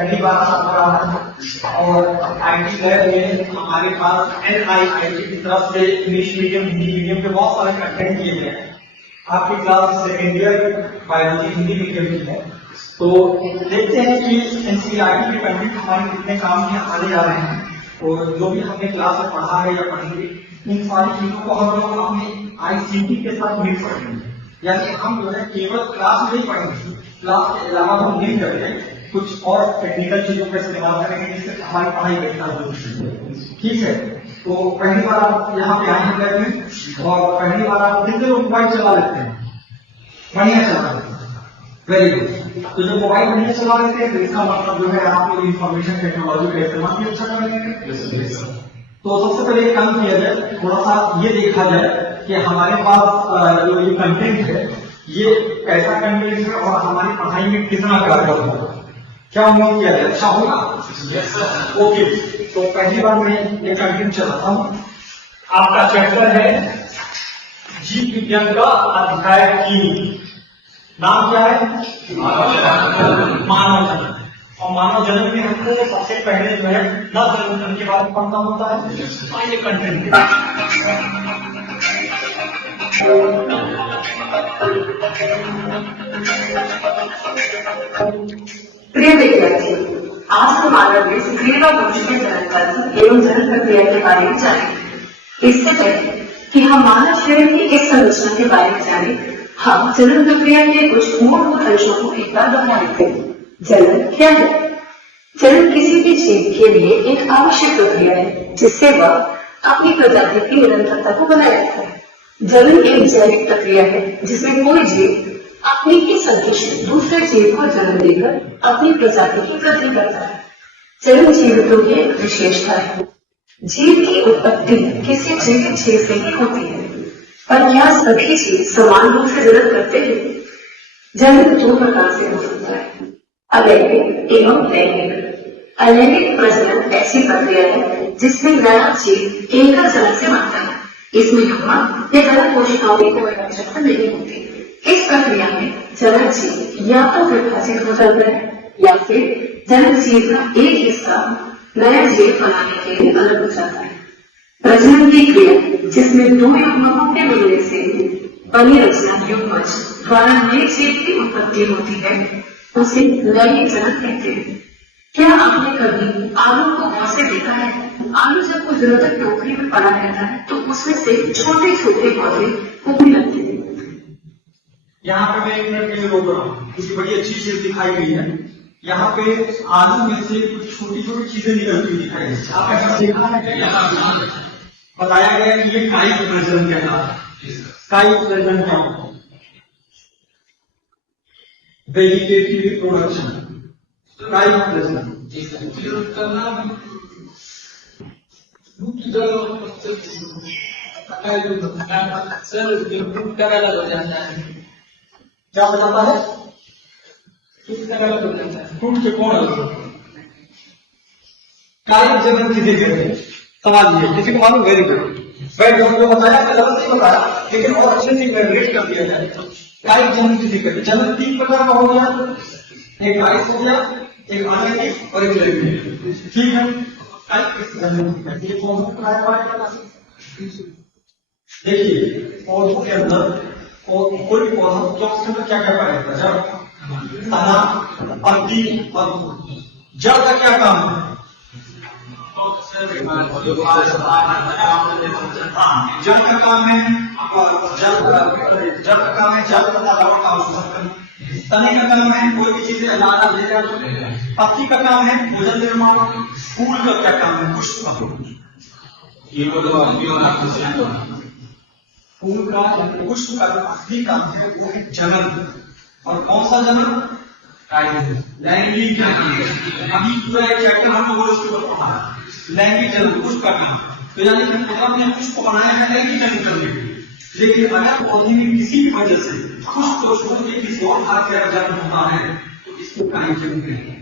पहली बार हो रहा है और आईटी लैब में हमारे पास NIIT की तरफ से इंग्लिश मीडियम हिंदी मीडियम के बहुत सारे कंटेंट दिए गए हैं। आपकी class second year biology Hindi medium की है, तो देखते हैं कि NCERT के कंटेंट हमारे कितने काम में आने जा रहे हैं और जो भी हमने क्लास में पढ़ा है या पढ़ेंगे इन सारी चीजों को हम लोग अपने ICT के साथ मिल पढ़ेंगे। यानी हम जो है केवल क्लास में ही पढ़ेंगे, क्लास के अलावा हम नहीं करते, कुछ और टेक्निकल चीजों का इस्तेमाल करेंगे जिससे हमारी पढ़ाई बेहतर हो। ठीक है, तो पहली बार आप यहाँ पे आए हैं और पहली बार आप कितने लोग मोबाइल चला लेते हैं? बढ़िया चला लेते हैं, वेरी गुड। तो जब मोबाइल नहीं चला लेते हैं तो इसका मतलब जो है आप लोग इंफॉर्मेशन टेक्नोलॉजी का इस्तेमाल भी अच्छा करेंगे। तो सबसे पहले एक काम किया जाए, थोड़ा सा ये देखा जाए कि हमारे पास जो ये कंटेंट है ये कैसा कंटेंट है और हमारी पढ़ाई में कितना कारगर होगा। क्या उम्मीद किया जाए, अच्छा होगा? ओके, तो पहली बार मैं ये कंटेंट चलाता हूँ। आपका चैप्टर है जीव विज्ञान का अध्याय 3। नाम क्या है? मानव जन्म। और मानव जन्म में हमको सबसे पहले जो है नर जन्म के बारे में पढ़ना होता है। और ये कंटेंट प्रिय विद्यार्थी, आज हम मानव में स्त्री व पुरुष के जन्म एवं जन्म प्रक्रिया के बारे में जानेंगे। इससे पहले कि हम मानव शरीर की इस संरचना के बारे में जाने, हम जन्म प्रक्रिया के कुछ मूलभूत अंशों को एक बार दोहरा लेते हैं। जन्म क्या है? जन्म किसी भी जीव के लिए एक आवश्यक प्रक्रिया है जिससे वह अपनी प्रजाति की निरंतरता को बनाए रखता है। जन्म एक जैविक प्रक्रिया है जिसमें कोई जीव अपनी ही संतुष्ट दूसरे जीव को जन्म देकर अपनी प्रजाति की वृद्धि करता है। जन्म जीवितों की एक विशेषता है। जीव की उत्पत्ति किसी जीवित जीव से ही होती है, पर क्या सभी जीव समान रूप से जन्म करते हैं? जन्म दो प्रकार से हो सकता है, अलैंगिक एवं लैंगिक। अलैंगिक प्रजनन ऐसी प्रक्रिया है जिसमें नया जीव एकल जन्म से बनता है। इसमें युग्मक या गलत कोशिकाओं की कोई आवश्यकता नहीं होती। इस प्रक्रिया में जन्म जीव या तो विभाजित हो जाता है या फिर जन्म जीव का एक हिस्सा नया जीव बनाने के लिए अलग हो जाता है। प्रजनन की क्रिया जिसमें दो युग्मकों के मिलने से बनी रचना युग्मज द्वारा नए जीव की उत्पत्ति होती है, उसे लैंगिक जन्म कहते हैं। क्या आपने कभी आलू को गौर से देखा है? आलू जब कुछ दिनों तक टोकरी में पड़ा रहता है तो उसमें से छोटे छोटे पौधे उगने लगते हैं। यहाँ पे मैं एक मिनट के लिए रोक रहा हूँ, किसी बड़ी अच्छी चीज दिखाई गई है। यहाँ पे आलू में से कुछ छोटी छोटी चीजें निकलती दिखाई गई। आप ऐसा देखा है? बताया गया कि ये कायिक प्रजनन कहलाता है। कायिक प्रजनन क्या होता है? वेजिटेटिव रिप्रोडक्शन, कायिक प्रजनन। क्या बताता है? फूट से कौन कायिक जन्म किसे कहते हैं? सवाल ये किसी को मालूम? Very good. भाई जो हमको बताया था गलत नहीं बताया, लेकिन और अच्छे से रेट कर दिया जाए। कायिक जन्म किसे कहते हैं? जन्म 3 प्रकार का हो गया, एक कायिक हो गया, एक अलैंगिक और एक लैंगिक। ठीक है, देखिए पौधों के अंदर और कोई पौधा तो उसके अंदर क्या क्या पाएगा? जड़, तना, पत्ती और जड़ का क्या काम है? जड़ का काम है जड़ का काम है जड़ का अवशोषण। तने का काम है कोई भी चीजें ज्यादा ले जाए। पत्ती का काम है भोजन निर्माण। फूल का क्या काम है? पुष्प का। फूल का पुष्प का असली काम है जन्म। और कौन सा जन्म? लैंगिक। अभी पूरा एक चैप्टर हम लोग उसके ऊपर पढ़ा लैंगिक जन्म, पुष्प का काम। तो यानी कि हमने पुष्प बनाया है लैंगिक जन्म करने के लिए। लेकिन अगर पौधे में किसी भी वजह से पुष्प को छोड़ के किसी और भाग का जन्म होता है तो इसको कायिक जन्म कहते हैं।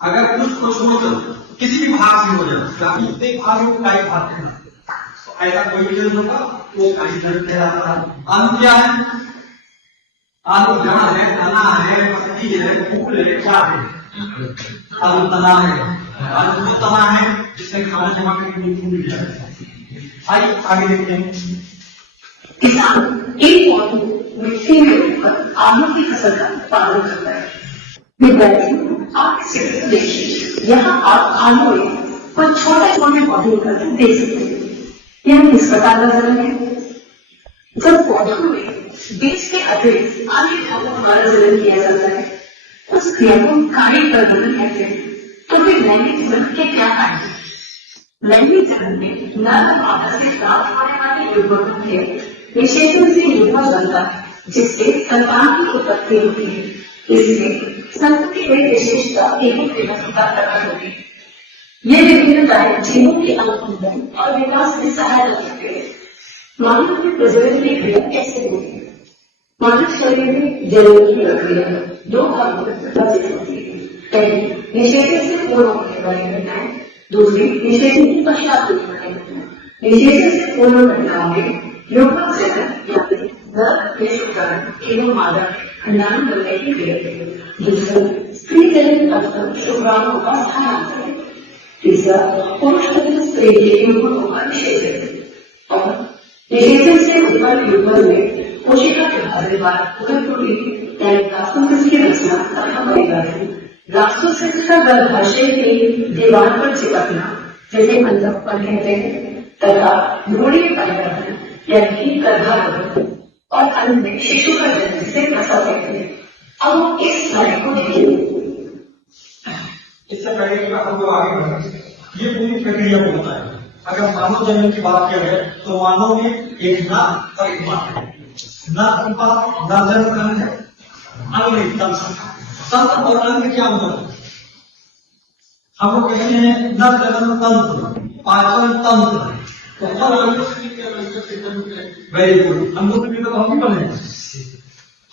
अगर पुष्प को छोड़कर किसी भी भाग से हो जाए, प्रत्येक भाग में कायिक भाग है, तो ऐसा कोई भी जन्म होगा वो कायिक जन्म कहलाता है। आलू क्या है? आलू जड़ है, तना है, पत्ती है, फूल है, क्या है? आलू तना है, आलू वो तना है जिससे खाना जमा करके मिल जाए। आइए आगे देखते हैं। किसान एक पौधे मिट्टी में उगकर आलू की फसल का उत्पादन करता है। विद्यार्थी आप इसे देखिए, यहाँ आप आलू में कुछ छोटे छोटे पौधे निकलते देख सकते हैं। यह किस प्रकार का जलन है? जब पौधों में बीज के अतिरिक्त अन्य भागों द्वारा जलन किया जाता है, उस क्रिया को कार्य प्रजनन कहते हैं। तो फिर लैंगिक जलन के क्या कारण है? लैंगिक जलन में नर मादा से प्राप्त होने वाली युग्मक के निषेचन से युग्मक बनता है, जिससे संतान की उत्पत्ति होती है। इससे संतति में विशेषता एवं विविधता प्रकट होती है। ये विभिन्नताएं जीवों के अनुकूलन और विकास में सहायता करती है। मानव में प्रजनन की क्रिया कैसे होती है? मानव शरीर में जलन की प्रक्रिया दो भागों में विभाजित होती है। पहली निषेचन से पूर्व होने वाली घटनाएं, दूसरी निषेचन के पश्चात होने वाली घटनाएं। निषेचन से पूर्व घटनाओं में युग्मक जनन या फिर नर निषेचन एवं मादा अंडाणु बनने की क्रिया है। दूसरा स्त्री जनित तंत्र शुक्राणुओं का स्थानांतरण है। तीसरा पुरुष जनित स्त्री के युग्मकों का निषेचन। और निषेचन से उत्पन्न युग्मक में कोशिका के भाग्यवाद यानी ब्लास्टोसिस्ट की रचना तथा परिवर्तन, ब्लास्टोसिस्ट का गर्भाशय की दीवार पर चिपकना जिसे अंतःपन कहते हैं, तथा भ्रूण के परिवर्तन यानी गर्भाधान, और अंत में शिशु का जन्म जिसे प्रसव कहते हैं। अब हम इस स्लाइड को देखिए। इससे पहले कि हम लोग आगे बढ़ें, ये पूरी प्रक्रिया को बताएं। अगर मानव जन्म की बात की जाए तो मानव में एक नर और एक मादा है। नर जन्म है, अंग तंत्र और अंग क्या अंतर? हम लोग कहते हैं नर जन्म तंत्र, पाचन तंत्र। वेरी गुड, हम लोग तो हम भी बने,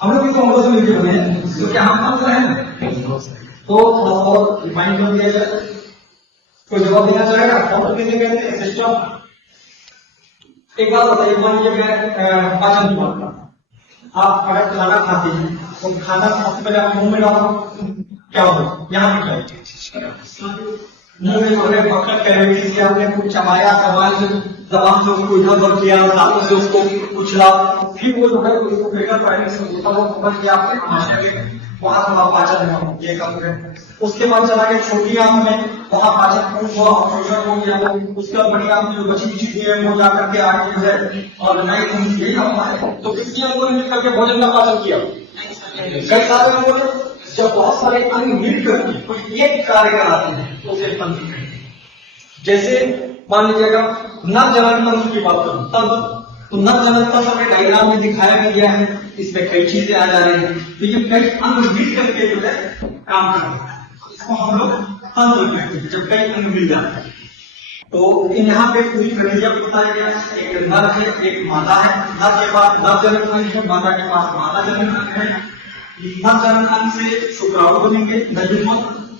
हम लोग तो अंगों से मिलकर बने हैं, तो क्या हम तंत्र हैं? तो थोड़ा और रिमाइंड कर दिया जाए, कोई जवाब देना चाहेगा? तंत्र किसे कहते हैं? सिस्टम। एक बात बताइए, मान लीजिए पाचन की बात करता, आप अगर खाना खाते हैं तो खाना सबसे पहले आप मुंह में डालो, क्या हो यहाँ पे क्या मुंह में थोड़े पकड़ कैविटी से आपने कुछ चबाया, जबान से उसको इधर उधर किया, दांतों से उसको उछला, फिर वो जो है उसको फेंका पहले से वो पकड़ के आपने वहां थोड़ा पाचन ये कर रहे। उसके बाद चला गया छोटी आंत में, वहां पाचन हुआ, ऑपरेशन हो गया, उसके बाद बड़ी आंत में जो बची कुछ चीजें वो जाकर के आगे जो है और नई यही होता है। तो किसी अंगों ने मिलकर के भोजन का पाचन किया। कई सारे लोगों ने जब बहुत सारे अंग मिलकर कोई एक कार्य कराते हैं तो उसे तंत्र कहते हैं। जैसे मान लीजिएगा नर जनन तंत्र की बात करूं, तंत्र तो नर जनन तंत्र में डायग्राम में दिखाया गया है, इसमें कई चीजें आ जा रही है, तो ये कई अंग मिल करके जो है काम कर रहे हैं, इसको हम लोग तंत्र कहते हैं जब कई अंग मिल जाते हैं। तो यहाँ पे पूरी प्रक्रिया बताया गया है, एक नर है एक मादा है, नर के बाद नर जनन अंग है, मादा के पास मादा जनन अंग है। नर जनन अंग से शुक्राणु बनेंगे,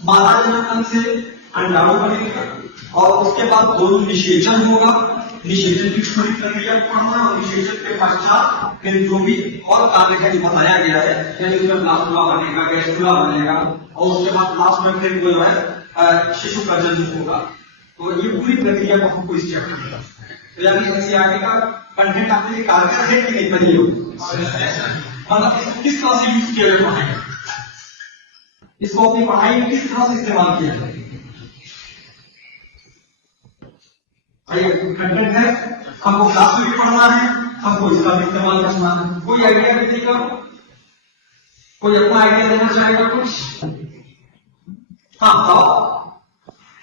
मादा जनन अंग से अंडाणु बनेंगे, और उसके बाद दोनों निषेचन होगा, निषेचन की पूरी प्रक्रिया पूर्ण होगा, और निषेचन के पश्चात फिर जो भी और कार्य का बताया गया है, यानी उसमें प्लाज्मा बनेगा, गैस्ट्रुला बनेगा, और उसके बाद लास्ट में फिर जो है शिशु का जन्म होगा। तो ये पूरी प्रक्रिया को हमको इस चैप्टर में बताना है। तो यानी ऐसे आगे का कंटेंट आपके लिए कारगर है कि नहीं बनी हो, मतलब किस तरह से यूज किया जाए, इसको अपनी पढ़ाई में किस तरह से इस्तेमाल किया जाए। कंटेंट है, हमको क्लास में भी पढ़ना है, हमको इसका भी इस्तेमाल करना है। कोई आइडिया किसी का, कोई अपना आइडिया देना चाहेगा कुछ? हाँ बताओ,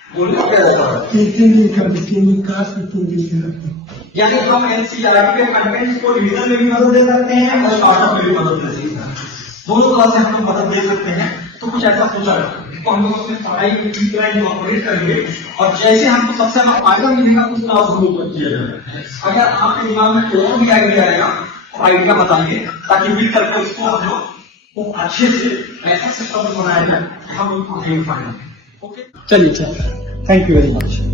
बोलिए क्या जाता है? यानी हम एनसीईआरटी के कंटेंट को रिवीजन में भी मदद दे सकते हैं और शॉर्टअप में भी मदद दे सकते हैं, दोनों तरह से हम लोग मदद दे सकते हैं। तो कुछ ऐसा सोचा तो हम लोग अपनी पढ़ाई की इंकॉर्पोरेट करेंगे, और जैसे हमको सबसे ज्यादा फायदा मिलेगा उसका उपयोग किया जाए। अगर आपके दिमाग में कोई भी आइडिया आएगा तो आइडिया बताइए, ताकि मिलकर के उसको हम लोग वो अच्छे से ऐसा सिस्टम बनाया जाए हम उनको नहीं पाएंगे। ओके, चलिए, थैंक यू वेरी मच।